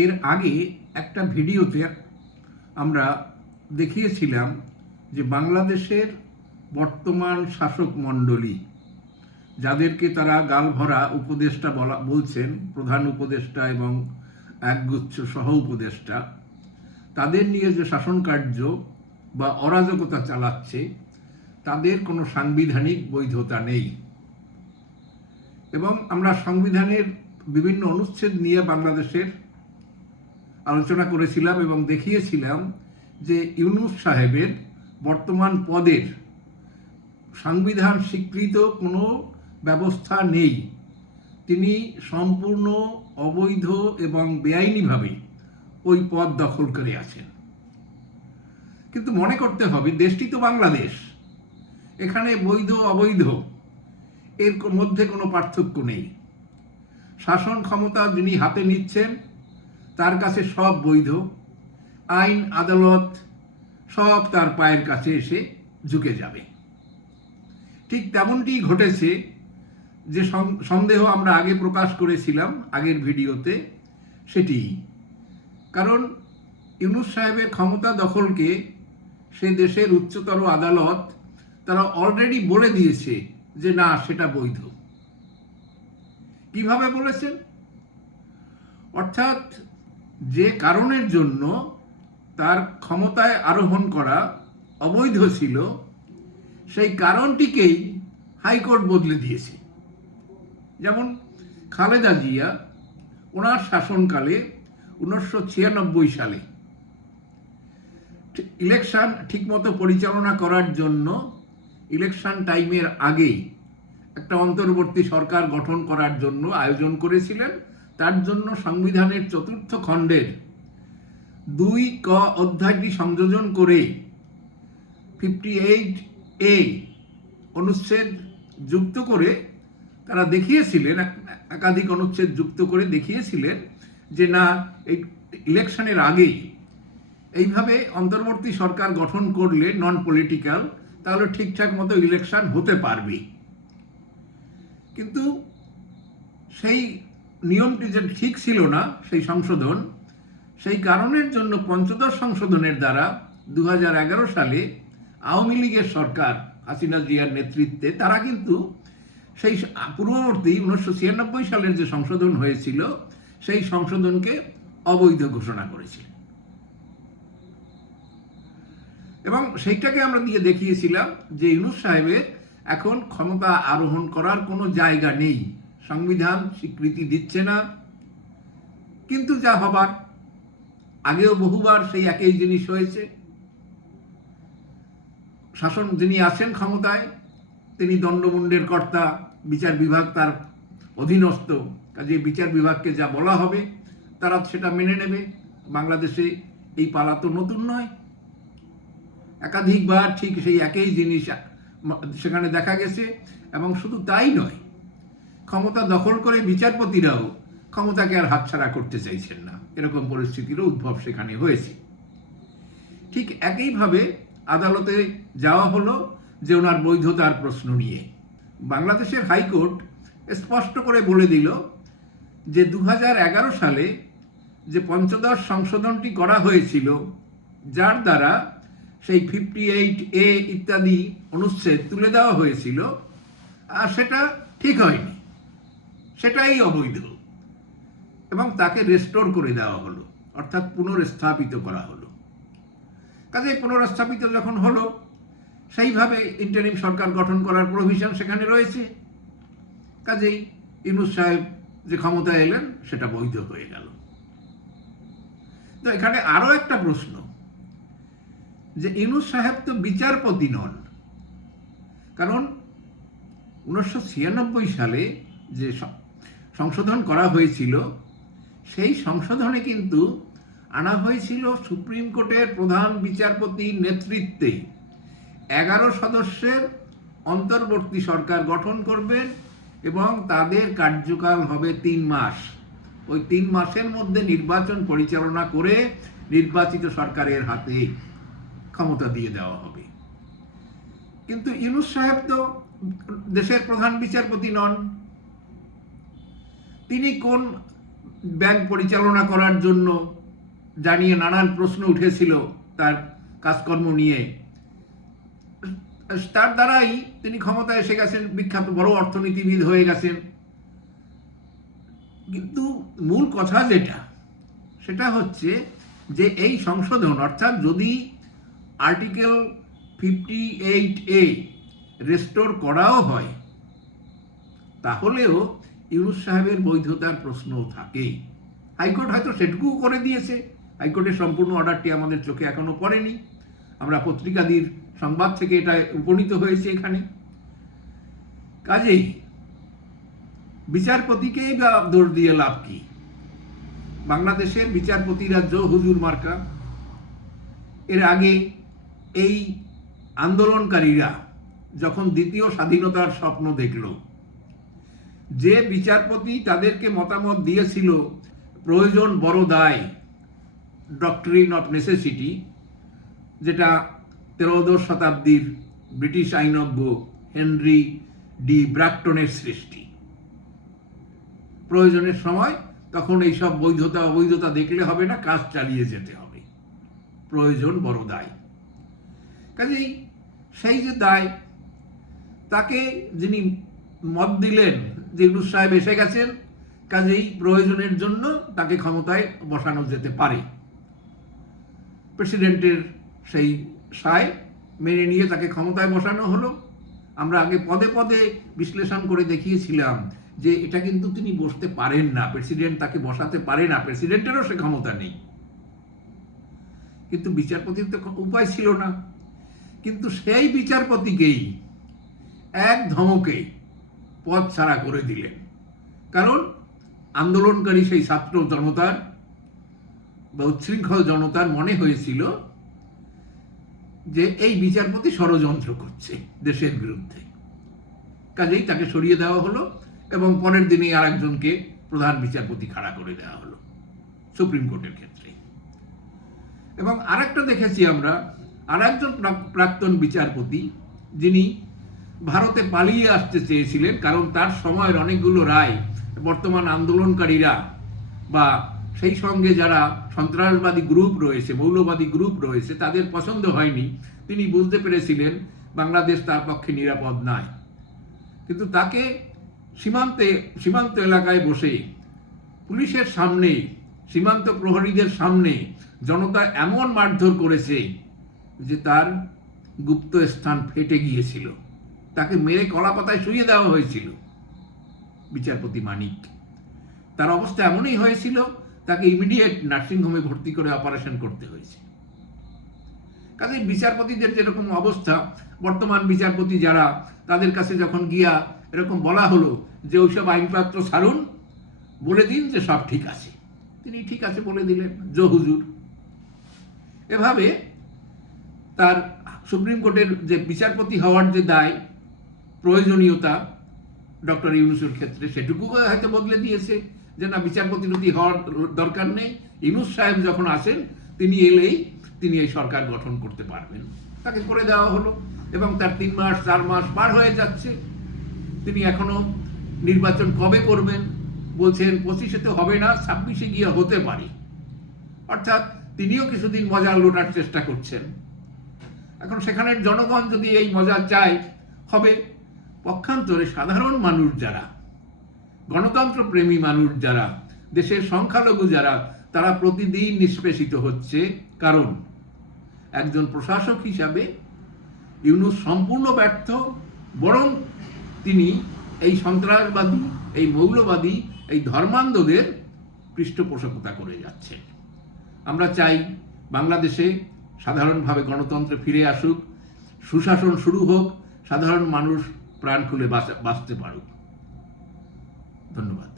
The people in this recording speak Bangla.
এর আগে একটা ভিডিওতে আমরা দেখিয়েছিলাম যে বাংলাদেশের বর্তমান শাসক মণ্ডলী, যাদেরকে তারা গালভরা উপদেষ্টা বলছেন, প্রধান উপদেষ্টা এবং একগুচ্ছ সহ উপদেষ্টা, তাদের নিয়ে যে শাসন কার্য বা অরাজকতা চালাচ্ছে তাদের কোনো সাংবিধানিক বৈধতা নেই। এবং আমরা সংবিধানের বিভিন্ন অনুচ্ছেদ নিয়ে বাংলাদেশের আলোচনা করেছিলাম এবং দেখিয়েছিলাম যে ইউনূস সাহেবের বর্তমান পদের সংবিধান স্বীকৃত কোনো ব্যবস্থা নেই। তিনি সম্পূর্ণ অবৈধ এবং বেআইনিভাবে ওই পদ দখল করে আছেন। কিন্তু মনে করতে হবে, দেশটি তো বাংলাদেশ, এখানে বৈধ অবৈধ এর মধ্যে কোনো পার্থক্য নেই। শাসন ক্ষমতা যিনি হাতে নিচ্ছেন তার কাছে সব বৈধ, আইন আদালত সব তার পায়ের কাছে এসে ঝুঁকে যাবে। ঠিক তেমনটি ঘটেছে যে সন্দেহ আমরা আগে প্রকাশ করেছিলাম আগের ভিডিওতে, সেটি কারণ ইউনূস সাহেবের ক্ষমতা দখলকে সে দেশের উচ্চতর আদালত তারা অলরেডি বলে দিয়েছে যে না, সেটা বৈধ। কিভাবে বলেছেন? অর্থাৎ যে কারণের জন্য তার ক্ষমতায় আরোহণ করা অবৈধ ছিল, সেই কারণটিকেই হাইকোর্ট বদলে দিয়েছে। যেমন খালেদা জিয়া ওনার শাসনকালে 1996 সালে ইলেকশন ঠিকমতো পরিচালনা করার জন্য ইলেকশন টাইমের আগেই একটা অন্তর্বর্তী সরকার গঠন করার জন্য আয়োজন করেছিলেন। তার জন্য সংবিধানের 4th খণ্ডের 2 ক অধ্যায়টি সংযোজন করে 58A অনুচ্ছেদ যুক্ত করে তারা দেখিয়েছিলেন, একাধিক অনুচ্ছেদ যুক্ত করে দেখিয়েছিলেন যে না, এই ইলেকশনের আগেই এইভাবে অন্তর্বর্তী সরকার গঠন করলে নন পলিটিক্যাল, তাহলে ঠিকঠাক মতো ইলেকশন হতে পারবে। কিন্তু সেই নিয়মটি যে ঠিক ছিল না, সেই সংশোধন, সেই কারণের জন্য পঞ্চদশ সংশোধনের দ্বারা 2011 সালে আওয়ামী লীগের সরকার হাসিনা জিয়ার নেতৃত্বে তারা কিন্তু সেই পূর্ববর্তী 1996 সালের যে সংশোধন হয়েছিল সেই সংশোধনকে অবৈধ ঘোষণা করেছিল। এবং সেইটাকে আমরা দিয়ে দেখিয়েছিলাম যে ইউনূস সাহেবের এখন ক্ষমতা আরোহণ করার কোনো জায়গা নেই, সংবিধান স্বীকৃতি দিচ্ছে না। কিন্তু যা হবার, আগেও বহুবার সেই একই জিনিস হয়েছে। শাসন যিনি আছেন ক্ষমতায়, তিনি দণ্ডমুণ্ডের কর্তা, বিচার বিভাগ তার অধীনস্থ, কাজে বিচার বিভাগকে যা বলা হবে তারা সেটা মেনে নেবে। বাংলাদেশে এই পালা তো নতুন নয়, একাধিকবার ঠিক সেই একই জিনিস সেখানে দেখা গেছে। এবং শুধু তাই নয়, ক্ষমতা দখল করে বিচারপতিরাও ক্ষমতাকে আর হাতছাড়া করতে চাইছেন না, এরকম পরিস্থিতিরও উদ্ভব সেখানে হয়েছে। ঠিক একইভাবে আদালতে যাওয়া হলো যে ওনার বৈধতার প্রশ্ন নিয়ে। বাংলাদেশের হাইকোর্ট স্পষ্ট করে বলে দিল যে 2011 সালে যে পঞ্চদশ সংশোধনটি করা হয়েছিল, যার দ্বারা সেই 58A ইত্যাদি অনুচ্ছেদ তুলে দেওয়া হয়েছিল, আর সেটা ঠিক হয়নি, সেটাই অবৈধ, এবং তাকে রেস্টোর করে দেওয়া হলো, অর্থাৎ পুনর্স্থাপিত করা হলো। কাজেই পুনর্স্থাপিত যখন হলো, সেইভাবে ইন্টারিম সরকার গঠন করার প্রভিশন সেখানে রয়েছে। কাজেই ইউনূস সাহেব যে ক্ষমতায় এলেন সেটা বৈধ হয়ে গেল। তো এখানে আরো একটা প্রশ্ন, যে ইউনূস সাহেব তো বিচারপতি নন। কারণ 1996 সালে যে সংশোধন করা হয়েছিল, সেই সংশোধনে কিন্তু আনা হয়েছিল সুপ্রিম কোর্টের প্রধান বিচারপতির নেতৃত্বে 11 সদস্যের অন্তর্বর্তী সরকার গঠন করবেন এবং তাদের কার্যকাল হবে 3 মাস। ওই 3 মাসের মধ্যে নির্বাচন পরিচালনা করে নির্বাচিত সরকারের হাতে ক্ষমতা দিয়ে দেওয়া হবে। কিন্তু ইউনূস সাহেব তো দেশের প্রধান বিচারপতি নন। তিনি কোন ব্যাংক পরিচালনা করার জন্য জানিয়ে নানান প্রশ্ন উঠেছিল তার কাজকর্ম নিয়ে, তার দ্বারাই তিনি ক্ষমতায় এসে গেছেন, বিখ্যাত বড় অর্থনীতিবিদ হয়ে গেছেন। কিন্তু মূল কথা সেটা হচ্ছে যে এই সংশোধন, অর্থাৎ যদি আর্টিকেল 58A রেস্টোর করাও হয়, তাহলেও ইউনূস সাহেবের বৈধতার প্রশ্ন থাকেই। হাইকোর্ট হয়তো সেটুকুও করে দিয়েছে, হাইকোর্টের সম্পূর্ণ অর্ডারটি আমাদের চোখে এখনো পড়েনি, আমরা পত্রিকাদির সংবাদ থেকে এটা উপনীত হয়েছে এখানে। কাজেই বিচারপতিকেই বা দোষ দিয়ে লাভ কি? বাংলাদেশের বিচারপতিরা হুজুর মার্কা। এর আগে এই আন্দোলনকারীরা যখন দ্বিতীয় স্বাধীনতার স্বপ্ন দেখল, যে বিচারপতি তাদেরকে মতামত দিয়েছিল প্রয়োজন বড় দায়, ডক্ট্রিন অফ নেসেসিটি, যেটা 13দশ শতাব্দীর ব্রিটিশ আইনজ্ঞ হেনরি ডি ব্র্যাকটনের সৃষ্টি, প্রয়োজনের সময় তখন এইসব বৈধতা অবৈধতা দেখলে হবে না, কাজ চালিয়ে যেতে হবে, প্রয়োজন বড় দায়। কাজেই সেই যে দায়, তাকে যিনি মত দিলেন যে ইউনূস সাহেব এসে গেছেন, কাজেই প্রয়োজনের জন্য তাকে ক্ষমতায় বসানো যেতে পারে, প্রেসিডেন্টের সেই সায় মেনে নিয়ে তাকে ক্ষমতায় বসানো হলো। আমরা আগে পদে পদে বিশ্লেষণ করে দেখিয়েছিলাম যে এটা কিন্তু তিনি বসতে পারেন না, প্রেসিডেন্ট তাকে বসাতে পারে না, প্রেসিডেন্টেরও সে ক্ষমতা নেই। কিন্তু বিচারপতির তো উপায় ছিল না। কিন্তু সেই বিচারপতিকেই এক ধমকে পদ ছাড়া করে দিলেন, কারণ আন্দোলনকারী সেই ছাত্র জনতার বা উচ্ছৃঙ্খল জনতার মনে হয়েছিল যে এই বিচারপতি ষড়যন্ত্র করছে দেশের বিরুদ্ধে। কাজেই তাকে সরিয়ে দেওয়া হলো এবং পরের দিনে আরেকজনকে প্রধান বিচারপতি খাড়া করে দেওয়া হলো সুপ্রিম কোর্টের ক্ষেত্রে। এবং আরেকটা দেখেছি আমরা, আরেকজন প্রাক্তন বিচারপতি যিনি ভারতে পালিয়ে আসতে চেয়েছিলেন, কারণ তার সময়ের অনেকগুলো রায় বর্তমান আন্দোলনকারীরা বা সেই সঙ্গে যারা সন্ত্রাসবাদী গ্রুপ রয়েছে, মৌলবাদী গ্রুপ রয়েছে, তাদের পছন্দ হয়নি। তিনি বুঝতে পেরেছিলেন বাংলাদেশ তার পক্ষে নিরাপদ নয়, কিন্তু তাকে সীমান্ত এলাকায় বসে পুলিশের সামনে, সীমান্ত প্রহরীদের সামনে জনতা এমন মারধর করেছে যে তার গুপ্ত স্থান ফেটে গিয়েছিল, তাকে মেরে কলাপাতায় শুইয়ে দেওয়া হয়েছিল। বিচারপতি মানিক, তার অবস্থা এমনই হয়েছিল, তাকে ইমিডিয়েট নার্সিংহোমে ভর্তি করে অপারেশন করতে হয়েছে। কাজে বিচারপতিদের যেরকম অবস্থা, বর্তমান বিচারপতি যারা, তাদের কাছে যখন গিয়া এরকম বলা হলো যে ওইসব আইনপত্র ছাড়ুন, বলে দিন যে সব ঠিক আছে, তিনি ঠিক আছে বলে দিলেন হুজুর। এভাবে তার সুপ্রিম কোর্টের যে বিচারপতি হওয়ার যে দায়, প্রয়োজনীয়তা ডক্টর ইউনূসের ক্ষেত্রে, সেটুকু হয়তো বদলে দিয়েছে যে না, বিচারপতি হওয়ার দরকার নেই, ইউনূস সাহেব যখন আসেন তিনি এলেই তিনি এই সরকার গঠন করতে পারবেন, তাকে করে দেওয়া হলো। এবং তার 3 মাস 4 মাস পার হয়ে যাচ্ছে, তিনি এখনো নির্বাচন কবে করবেন বলছেন, 25-এ তো হবে না, 26-এ গিয়ে হতে পারে। অর্থাৎ তিনিও কিছুদিন মজা লোটার চেষ্টা করছেন। এখন সেখানের জনগণ যদি এই মজা চায় হবে, পক্ষান্তরে সাধারণ মানুষ যারা, গণতন্ত্র প্রেমী মানুষ যারা, দেশের সংখ্যালঘু যারা, তারা প্রতিদিন নিষ্পেষিত হচ্ছে। কারণ একজন প্রশাসক হিসাবে ইউনূস সম্পূর্ণ ব্যর্থ, বরং তিনি এই সন্ত্রাসবাদী, এই মৌলবাদী, এই ধর্মান্ধদের পৃষ্ঠপোষকতা করে যাচ্ছেন। আমরা চাই বাংলাদেশে সাধারণভাবে গণতন্ত্রে ফিরে আসুক, সুশাসন শুরু হোক, সাধারণ মানুষ প্রাণ খুলে বাঁচতে পারুক। ধন্যবাদ।